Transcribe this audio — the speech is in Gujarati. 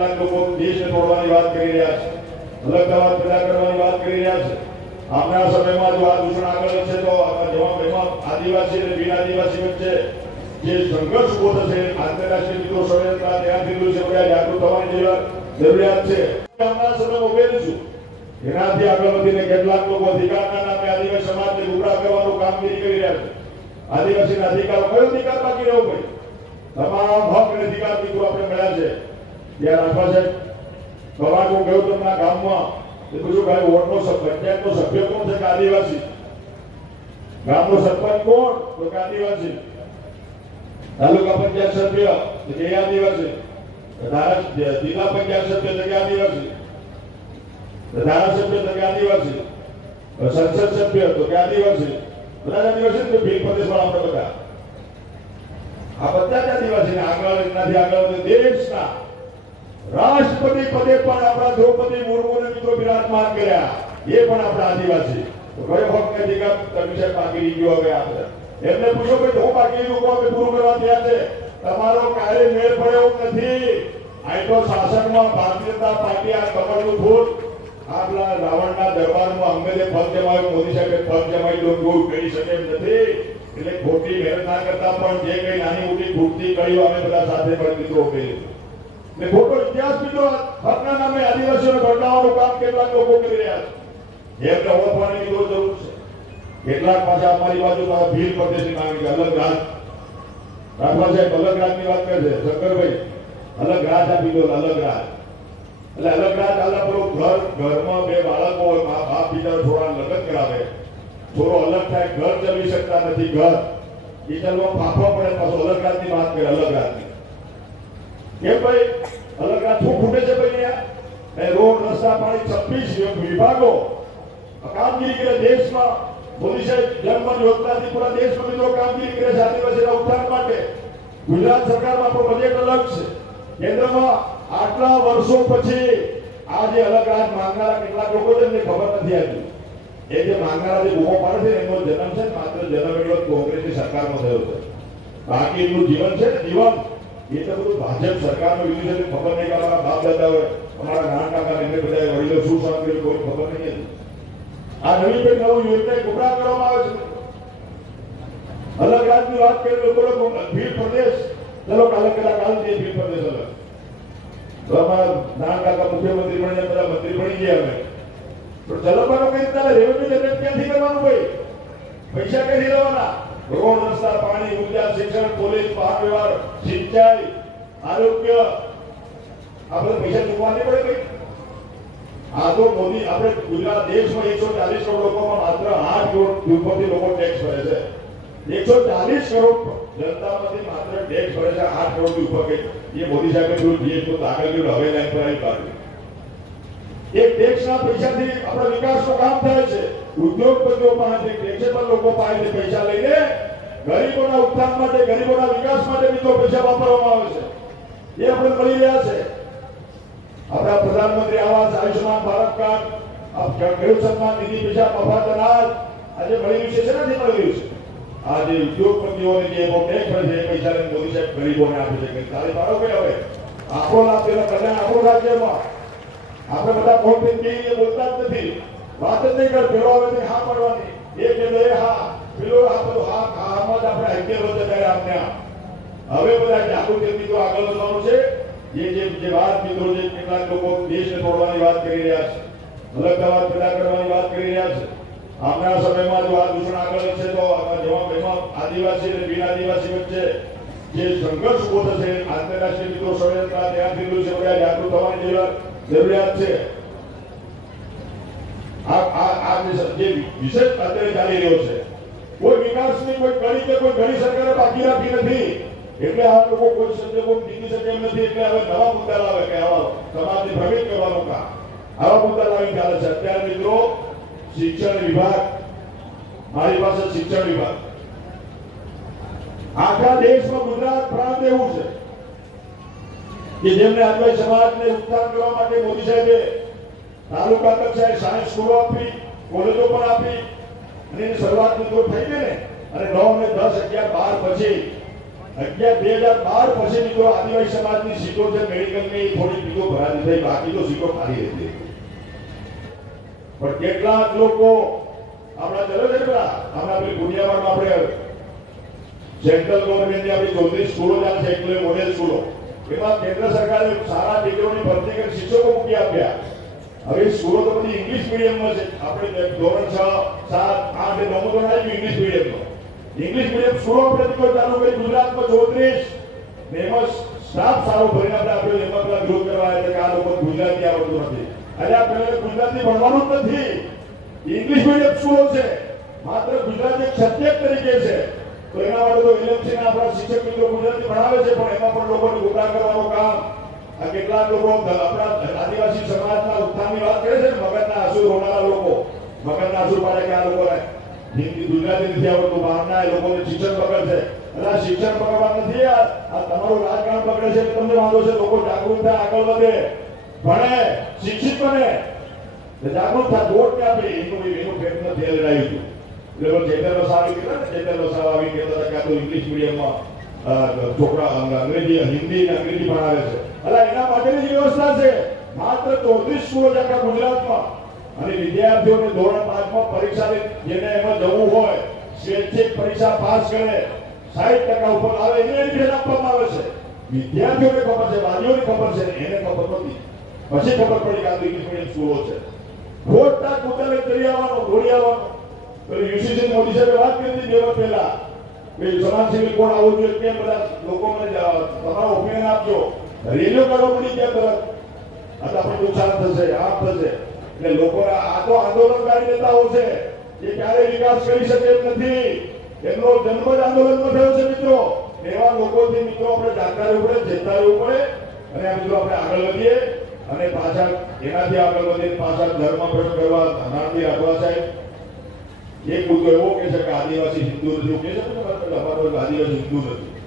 કેટલાક લોકો દેશને તોડવાની વાત કરી રહ્યા છે, અલગતાવાદ પેદા કરવાની વાત કરી રહ્યા છે. આવનારા સમયમાં જો આ દૂષણ આગળ છે તો એમાં આદિવાસી અને બિન આદિવાસી વચ્ચે જે સંઘર્ષ ઉભો થશે, આંતરરાષ્ટ્રીય મિત્રો ષડયંત્ર ત્યાંથી છે, બધા જાગૃત થવાની જરૂરિયાત છે. આવનારા સમયમાં ઉમેરીશું. એનાથી આગળ વધીને કેટલાક લોકો અધિકારના નામે આદિવાસી સમાજને ગુમરાહ કરવાનું કામગીરી કરી રહ્યા છે. આદિવાસીના અધિકારો કયો અધિકાર બાકી રહ્યો ભાઈ? તમામ હક અને અધિકાર મિત્રો આપણે મળ્યા છે. ત્યાં રાખવા છે. કવાટો ગયો તમારા ગામમાં એ બધું ભાઈ વોટનો પંચાયતનો સભ્ય કોણ છે કે આદિવાસી? ગામનો સરપંચ કોણ તો કે આદિવાસી. તાલુકા પંચાયત સભ્ય તો કે આદિવાસી. જિલ્લા પંચાયત સભ્ય તો કે આદિવાસી. ધારાસભ્ય તો કે આદિવાસી. સંસદ સભ્ય તો કે આદિવાસી. બધા આદિવાસી તો ભીલ પ્રદેશમાં આપણે બધા આ બધા જ આદિવાસી આગળ નથી. આગળ દેશના રાષ્ટ્રપતિ પદે પણ આપણા દ્રૌપદી મુર્મુને મિત્રો બિરાજમાન કર્યા, એ પણ આપણા આદિવાસી. તો કયો હક ને અધિકાર તમે બાકી ગયો? હવે આપણે એમને પૂછો કે હું બાકી લોકો અમે પૂરું કરવા થયા છે. તમારો કાર્ય મેળ પડે એવું નથી. આ તો શાસનમાં ભારતીય જનતા પાર્ટી આ કમળનું ફૂલ આપણા રાવણના દરબારમાં અંગ્રેજે પગ જમાવ્યું, મોદી સાહેબે પગ જમાવી દો કોઈ કરી શકે એમ નથી. એટલે ખોટી મહેનત ના કરતા પણ જે કઈ નાની મોટી ખૂટતી કહીઓ અમે બધા સાથે પણ મિત્રો કરીએ. ખોટો ઇતિહાસ મિત્રો હકના નામે આદિવાસીઓને ભડકાવવાનું કામ કેટલાક લોકો કરી રહ્યા છે. એમને ઓળખવાની મિત્રો જરૂર છે. કેટલાક પાછા અમારી બાજુ ભીલ પ્રદેશની માંગણી અલગ રાજ રાખવા સાહેબ અલગ રાજની વાત કરે છે. શંકરભાઈ અલગ રાજ આપી દો, અલગ રાજ એટલે અલગ રાજ આલા પેલો ઘરમાં બે બાળકો હોય, બાપ બીજા છોકરાને લગ્ન કરાવે, છોરો અલગ થાય, ઘર ચલાવી શકતા નથી, ઘર એ ચાલવા ફાફા પડે, પાછો અલગ રાજની વાત કરે. અલગ રાજની કેમ ભાઈ? અલગ રાજ શું ખૂટે છે ભાઈ? રોડ રસ્તા પાણી 26 વિભાગો કામગીરી કરે દેશમાં. મોદી સાહેબ જન્મ યોજનાથી પૂરા દેશમાં મિત્રો કામગીરી કરે છે આદિવાસીના ઉત્થાન માટે. ગુજરાત સરકારમાં પણ બજેટ અલગ છે. કેન્દ્રમાં આટલા વર્ષો પછી આ જે અલગ રાજ માંગનારા કેટલાક લોકો છે એમને ખબર નથી આવતી. એ જે માંગનારા જે બૂમો પાડે છે એમનો જન્મ છે માત્ર જન્મ એટલો કોંગ્રેસની સરકારમાં થયો છે. બાકી એમનું જીવન છે ને જીવન એ તો બધું ભાજપ સરકારનું લીધું છે. ખબર નહીં કે અમારા બાપ દાદા હોય, અમારા નાના કાકા એમને બધા વડીલો શું કામ કર્યું કોઈ ખબર નહીં હતી. આ નવી કોઈ નવું યોજના ગુમરાહ કરવામાં આવે છે. અલગ રાજની વાત કરી લોકો ભીલ પ્રદેશ, ચલો કાલે કાલ જે ભીલ પ્રદેશ અલગ તો અમારા નાના કાકા મુખ્યમંત્રી બની બધા મંત્રી બની ગયા અમે. પણ ચલવવાનો કઈ રીતના રેવન્યુ જનરેટ ક્યાંથી કરવાનું ભાઈ? પૈસા ક્યાંથી લેવાના? રોડ રસ્તા પાણી ઉર્જા શિક્ષણ પોલીસ વાહન વ્યવહાર સિંચાઈ આરોગ્ય આપણે પૈસા ચૂકવવાની પડે ભાઈ. આ તો મોદી આપણે ગુજરાત દેશમાં 140 કરોડ લોકોમાં માત્ર 8 કરોડ ઉપરથી લોકો ટેક્સ ભરે છે. 140 કરોડ જનતામાંથી માત્ર ટેક્સ ભરે છે 8 કરોડ થી ઉપર. એ મોદી સાહેબે થોડું જીએસટી તો આગળ ગયું, હવે લાઈન પર આવી કાઢ્યું. એક ટેક્સના પૈસાથી આપણા વિકાસનું કામ થાય છે. ઉદ્યોગપતિઓ પાસે ટેક્સેબલ લોકો પાસે પૈસા લઈને ગરીબોના ઉત્થાન માટે, ગરીબોના વિકાસ માટે મિત્રો પૈસા વાપરવામાં આવે છે. એ આપણે મળી રહ્યા છે. આપણા પ્રધાનમંત્રી આવાસ, આયુષ્યમાન ભારત કાર્ડ, ખેડૂત સન્માન નિધિ, પૈસા મફત અનાજ આજે મળી રહ્યું છે. નથી મળી રહ્યું છે. આ જે ઉદ્યોગપતિઓને જે ટેક્સ ભરે છે એ પૈસા લઈને મોદી સાહેબ ગરીબોને આપે છે. તારી પાડો કે હવે આપણો લાભ તેનો કલ્યાણ આપણું રાજ્યમાં. આપણે બધા કોણ કહીએ બોલતા જ નથી, વાત જ નહીં કર. પેલો આવે હા પડવાની એ કે હા પેલો આ બધું હા આમાં જ આપણે હકેલો છે ત્યારે આપણે હવે બધા જાગૃતિ મિત્રો આગળ વધવાનું છે. જે વાત મિત્રો જે કેટલાક લોકો દેશને તોડવાની વાત કરી રહ્યા છે, અલગતાવાદ પેદા કરવાની વાત કરી રહ્યા છે. આવનારા સમયમાં જો આ દૂષણ આગળ છે તો એમાં આદિવાસી અને બિન આદિવાસી વચ્ચે જે સંઘર્ષ ઉભો થશે, આંતરરાષ્ટ્રીય મિત્રો ષડયંત્ર ત્યાંથી છે, બધા જાગૃત થવાની જરૂરિયાત છે. આ જે વિષય અત્યારે ચાલી રહ્યો છે, કોઈ વિકાસની કોઈ કરી કે કોઈ ઘણી સરકારે બાકી રાખી નથી. એટલે આ લોકો કોઈ સંજોગો જીતી શકે એમ નથી. એટલે હવે નવા મુદ્દા લાવે કે આવા સમાજને ભ્રમિત કરવાનું કામ, આવા મુદ્દા લાવી ચાલે છે. અત્યારે મિત્રો શિક્ષણ વિભાગ, મારી પાસે શિક્ષણ વિભાગ આખા દેશમાં ગુજરાત પ્રાંત એવું છે કે જેમને આદિવાસી સમાજને ઉત્થાન કરવા માટે મોદી સાહેબે તાલુકા કક્ષાએ સાયન્સ સ્કૂલો આપી, કોલેજો પણ આપી અને એની શરૂઆત મિત્રો થઈ ગઈ ને. અને 9 ને 10, 11, 12 પછી 2012 પછી મિત્રો આદિવાસી સમાજની સીટો છે મેડિકલની થોડી સીટો ભરાતી થઈ, બાકી તો સીટો ખાલી હતી. પણ કેટલાક લોકો આપણા ચલો છે પેલા આપણા પેલી દુનિયામાં આપણે સેન્ટ્રલ ગવર્મેન્ટની આપણી 34 સ્કૂલો ચાલે છે, એટલે મોડેલ સ્કૂલો, એમાં કેન્દ્ર સરકારે સારા ટીચરોની ભરતી કરી શિક્ષકો મૂકી આપ્યા. હવે સ્કૂલો તો બધી ઇંગ્લિશ મીડિયમમાં છે. આપણે ધોરણ 6, 7, 8 એ 9 તો ના ઇંગ્લિશ મીડિયમમાં. ઇંગ્લિશ મીડિયમ સ્કૂલો આપણે ચાલુ કરી ગુજરાતમાં 34 ને એમાં સ્ટાફ સારો ભરીને આપણે આપ્યો. એમાં પેલા વિરોધ કરવા આવ્યા કે આ લોકો ગુજરાતી આવડતું નથી. અરે આ પેલા ગુજરાતી ભણવાનું જ નથી, ઇંગ્લિશ મીડિયમ સ્કૂલો છે, માત્ર ગુજરાતી એક સબ્જેક્ટ તરીકે છે. તો એના માટે તો એલએમસી ના આપણા શિક્ષક મિત્રો ગુજરાતી ભણાવે છે, પણ એમાં પણ લોકોને ઉતાર કરવાનું કામ આ કેટલાક લોકો આપણા આદિવાસી સમાજના ઉત્થાનની વાત કરે છે ને, મગજના આંસુ રોનારા લોકો, મગજના આંસુ પાડે કે આ લોકોને હિન્દી ગુજરાતી નથી આવડતું, બહારના એ લોકોને શિક્ષણ પકડશે. એટલે શિક્ષણ પકડવા નથી, આ તમારું રાજકારણ પકડે છે કે તમને વાંધો છે. લોકો જાગૃત થાય, આગળ વધે, ભણે, શિક્ષિત બને, જાગૃત થાય. વોટ કે આપે એનું પ્રયત્ન થયેલ રહ્યું હતું. એટલે ચેતન વસાવા કીધા ને, ચેતન વસાવા આવી કહેતા હતા કે આ તો ઇંગ્લિશ મીડિયમમાં છોકરા અંગ્રેજી હિન્દી અને અંગ્રેજી ભણાવે છે. એટલે એના માટેની જ વ્યવસ્થા છે. માત્ર 34 સ્કૂલો છે આખા ગુજરાતમાં. અને વિદ્યાર્થીઓને ધોરણ 5 માં પરીક્ષા જેને એમાં જવું હોય સ્વૈચ્છિક પરીક્ષા પાસ કરે 60% ઉપર આવે એને એડમિશન આપવામાં આવે છે. વિદ્યાર્થીઓને ખબર છે, વાલીઓને ખબર છે, એને ખબર નથી. પછી ખબર પડી કે આ ઇંગ્લિશ મીડિયમ સ્કૂલો છે. ખોટા કુતરે કરી આવવાનું, દોડી આવવાનું. પેલું યુસીસી મોદી સાહેબે વાત કરી હતી 2 વર્ષ પહેલા, સમાજ સિવિલ કોડ આવવું જોઈએ, કેમ બધા લોકો મને તમારો ઓપિનિયન આપજો. રેલીઓ કરવા પડી ક્યાં તરત આપણે નુકસાન થશે, આમ થશે. એટલે લોકો આ તો આંદોલનકારી નેતાઓ છે, એ ક્યારે વિકાસ કરી શકે એમ નથી. એમનો જન્મ જ આંદોલનમાં થયો છે મિત્રો. એવા લોકોથી મિત્રો આપણે જાણતા રહેવું પડે, ચેતતા રહેવું પડે. અને આ મિત્રો આપણે આગળ વધીએ અને પાછા એનાથી આગળ વધીને પાછા ધર્મ પ્રયોગ કરવા નાનથી રાખવા સાહેબ. એક મુદ્દો એવો કે છે કે આદિવાસી હિન્દુ નથી, કે છે ને આદિવાસી હિન્દુ નથી.